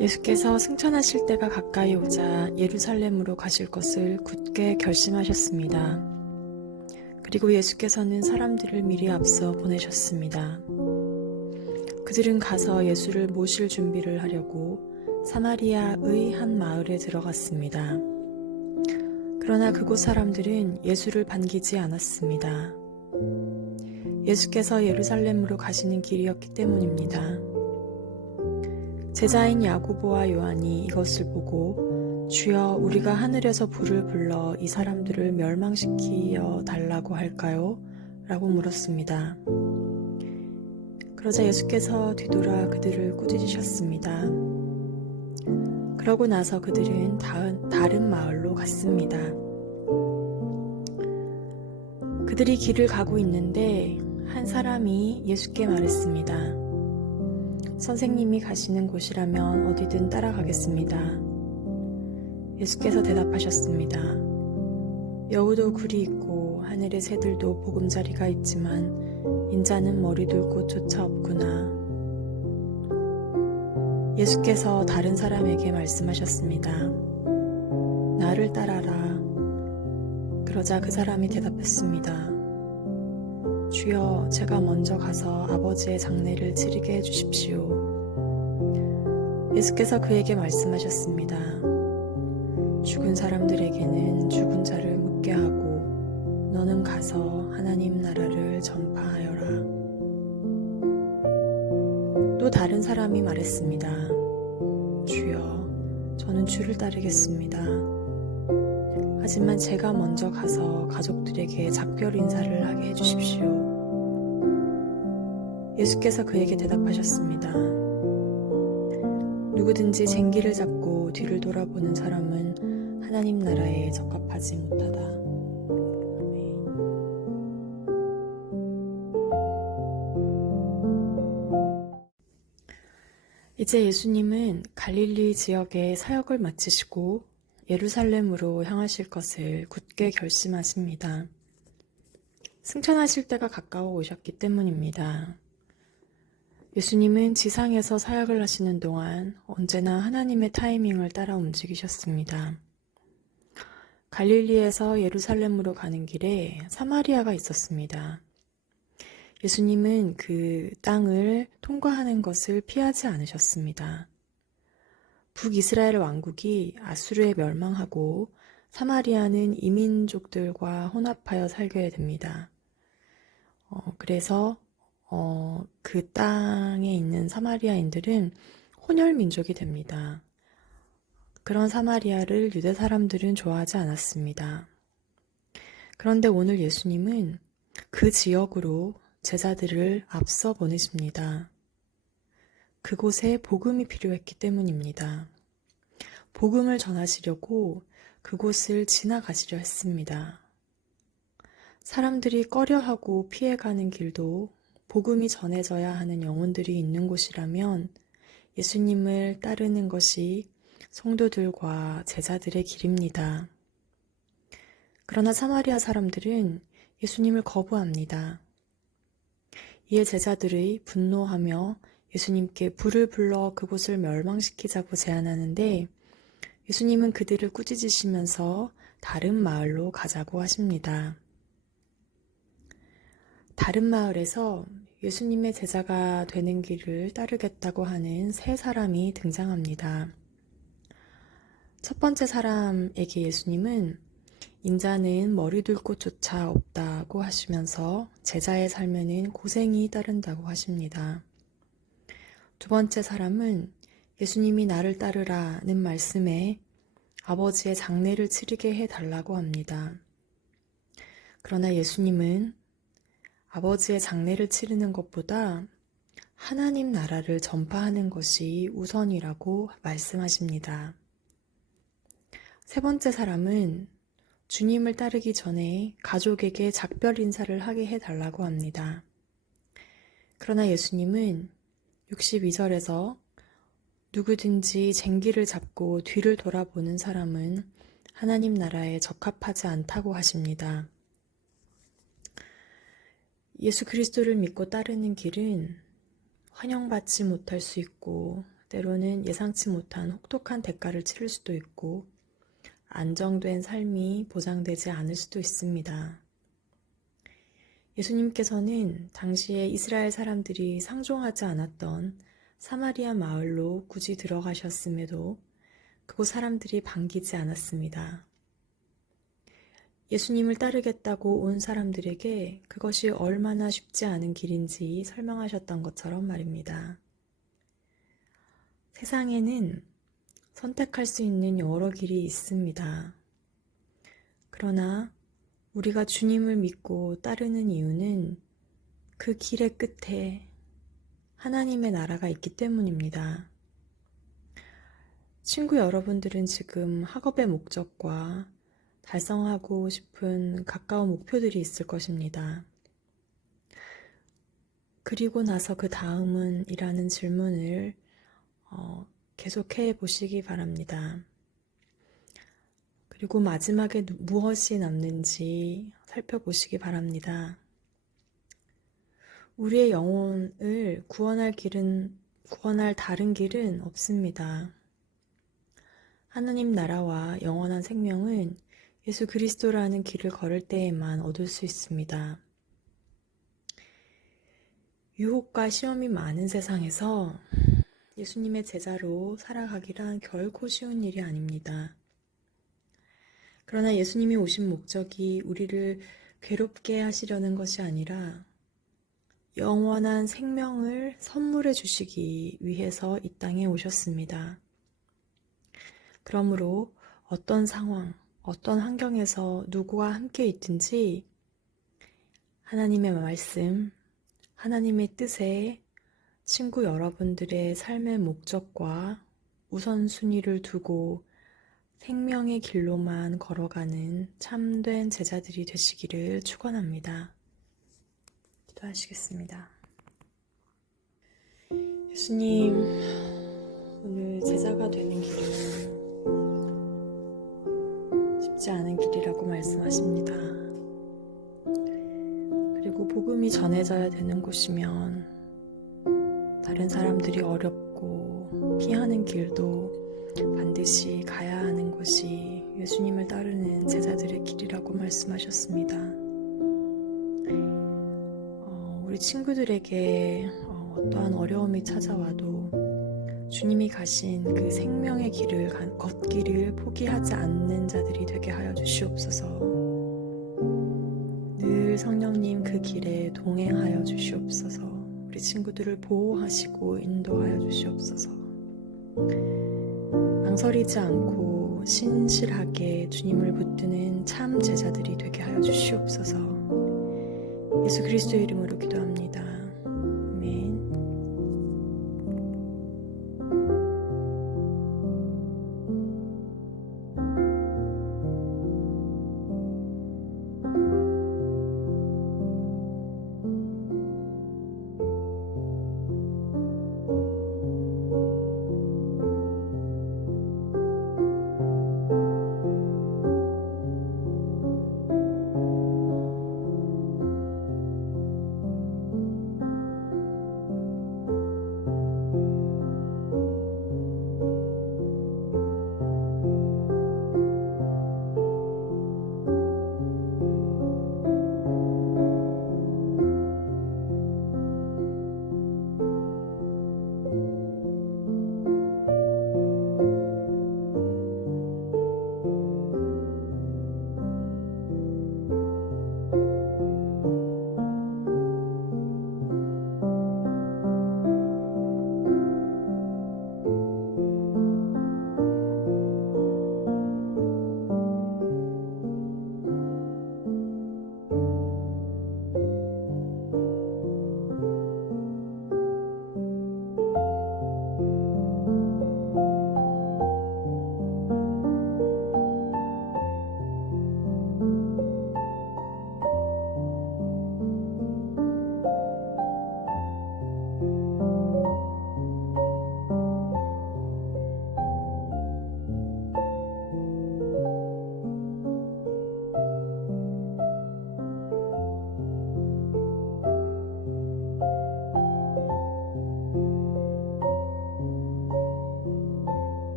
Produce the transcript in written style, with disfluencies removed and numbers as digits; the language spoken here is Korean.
예수께서 승천하실 때가 가까이 오자 예루살렘으로 가실 것을 굳게 결심하셨습니다. 그리고 예수께서는 사람들을 미리 앞서 보내셨습니다. 그들은 가서 예수를 모실 준비를 하려고 사마리아의 한 마을에 들어갔습니다. 그러나 그곳 사람들은 예수를 반기지 않았습니다. 예수께서 예루살렘으로 가시는 길이었기 때문입니다. 제자인 야고보와 요한이 이것을 보고 주여 우리가 하늘에서 불을 불러 이 사람들을 멸망시키어 달라고 할까요? 라고 물었습니다. 그러자 예수께서 뒤돌아 그들을 꾸짖으셨습니다. 그러고 나서 그들은 다른 마을로 갔습니다. 그들이 길을 가고 있는데 한 사람이 예수께 말했습니다. 선생님이 가시는 곳이라면 어디든 따라가겠습니다. 예수께서 대답하셨습니다. 여우도 굴이 있고 하늘의 새들도 보금자리가 있지만 인자는 머리 둘 곳조차 없구나. 예수께서 다른 사람에게 말씀하셨습니다. 나를 따라라. 그러자 그 사람이 대답했습니다. 주여, 제가 먼저 가서 아버지의 장례를 치르게 해주십시오. 예수께서 그에게 말씀하셨습니다. 죽은 사람들에게는 죽은 자를 묻게 하고 너는 가서 하나님 나라를 전파하여라. 또 다른 사람이 말했습니다. 주여, 저는 주를 따르겠습니다. 하지만 제가 먼저 가서 가족들에게 작별 인사를 하게 해주십시오. 예수께서 그에게 대답하셨습니다. 누구든지 쟁기를 잡고 뒤를 돌아보는 사람은 하나님 나라에 적합하지 못하다. 아멘. 이제 예수님은 갈릴리 지역의 사역을 마치시고 예루살렘으로 향하실 것을 굳게 결심하십니다. 승천하실 때가 가까워 오셨기 때문입니다. 예수님은 지상에서 사역을 하시는 동안 언제나 하나님의 타이밍을 따라 움직이셨습니다. 갈릴리에서 예루살렘으로 가는 길에 사마리아가 있었습니다. 예수님은 그 땅을 통과하는 것을 피하지 않으셨습니다. 북이스라엘 왕국이 아수르에 멸망하고 사마리아는 이민족들과 혼합하여 살게 됩니다. 그래서 그 땅에 있는 사마리아인들은 혼혈 민족이 됩니다. 그런 사마리아를 유대 사람들은 좋아하지 않았습니다. 그런데 오늘 예수님은 그 지역으로 제자들을 앞서 보내십니다. 그곳에 복음이 필요했기 때문입니다. 복음을 전하시려고 그곳을 지나가시려 했습니다. 사람들이 꺼려하고 피해가는 길도 복음이 전해져야 하는 영혼들이 있는 곳이라면 예수님을 따르는 것이 성도들과 제자들의 길입니다. 그러나 사마리아 사람들은 예수님을 거부합니다. 이에 제자들이 분노하며 예수님께 불을 불러 그곳을 멸망시키자고 제안하는데 예수님은 그들을 꾸짖으시면서 다른 마을로 가자고 하십니다. 다른 마을에서 예수님의 제자가 되는 길을 따르겠다고 하는 세 사람이 등장합니다. 첫 번째 사람에게 예수님은 인자는 머리 둘 곳조차 없다고 하시면서 제자의 삶에는 고생이 따른다고 하십니다. 두 번째 사람은 예수님이 나를 따르라는 말씀에 아버지의 장례를 치르게 해달라고 합니다. 그러나 예수님은 아버지의 장례를 치르는 것보다 하나님 나라를 전파하는 것이 우선이라고 말씀하십니다. 세 번째 사람은 주님을 따르기 전에 가족에게 작별 인사를 하게 해달라고 합니다. 그러나 예수님은 62절에서 누구든지 쟁기를 잡고 뒤를 돌아보는 사람은 하나님 나라에 적합하지 않다고 하십니다. 예수 그리스도를 믿고 따르는 길은 환영받지 못할 수 있고 때로는 예상치 못한 혹독한 대가를 치를 수도 있고 안정된 삶이 보장되지 않을 수도 있습니다. 예수님께서는 당시에 이스라엘 사람들이 상종하지 않았던 사마리아 마을로 굳이 들어가셨음에도 그곳 사람들이 반기지 않았습니다. 예수님을 따르겠다고 온 사람들에게 그것이 얼마나 쉽지 않은 길인지 설명하셨던 것처럼 말입니다. 세상에는 선택할 수 있는 여러 길이 있습니다. 그러나 우리가 주님을 믿고 따르는 이유는 그 길의 끝에 하나님의 나라가 있기 때문입니다. 친구 여러분들은 지금 학업의 목적과 달성하고 싶은 가까운 목표들이 있을 것입니다. 그리고 나서 그 다음은 이라는 질문을 계속해 보시기 바랍니다. 그리고 마지막에 무엇이 남는지 살펴보시기 바랍니다. 우리의 영혼을 구원할 다른 길은 없습니다. 하나님 나라와 영원한 생명은 예수 그리스도라는 길을 걸을 때에만 얻을 수 있습니다. 유혹과 시험이 많은 세상에서 예수님의 제자로 살아가기란 결코 쉬운 일이 아닙니다. 그러나 예수님이 오신 목적이 우리를 괴롭게 하시려는 것이 아니라 영원한 생명을 선물해 주시기 위해서 이 땅에 오셨습니다. 그러므로 어떤 상황, 어떤 환경에서 누구와 함께 있든지 하나님의 말씀, 하나님의 뜻에 친구 여러분들의 삶의 목적과 우선순위를 두고 생명의 길로만 걸어가는 참된 제자들이 되시기를 축원합니다. 기도하시겠습니다. 예수님, 오늘 제자가 되는 길은 쉽지 않은 길이라고 말씀하십니다. 그리고 복음이 전해져야 되는 곳이면 다른 사람들이 어렵고 피하는 길도 반드시 가야 하는 것이 예수님을 따르는 제자들의 길이라고 말씀하셨습니다. 우리 친구들에게 어떠한 어려움이 찾아와도 주님이 가신 그 생명의 길을 걷기를 포기하지 않는 자들이 되게 하여 주시옵소서. 늘 성령님 그 길에 동행하여 주시옵소서. 우리 친구들을 보호하시고 인도하여 주시옵소서. 망설이지 않고 신실하게 주님을 붙드는 참 제자들이 되게 하여 주시옵소서. 예수 그리스도의 이름으로 기도합니다.